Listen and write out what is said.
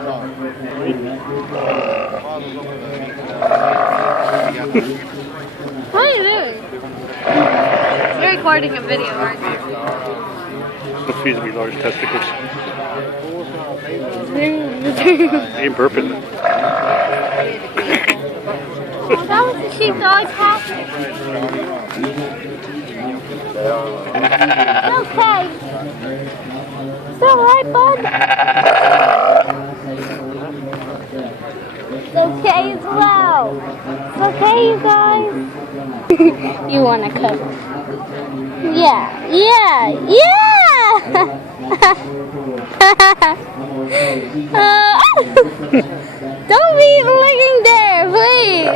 What are you doing? You're recording a video, aren't you? Unfeasibly large testicles. Ain't burping. Oh, that was the sheepdog passing. It's okay. It's alright, bud. It's okay as well. It's okay, you guys. You want to cut? Yeah. Don't be looking there, please.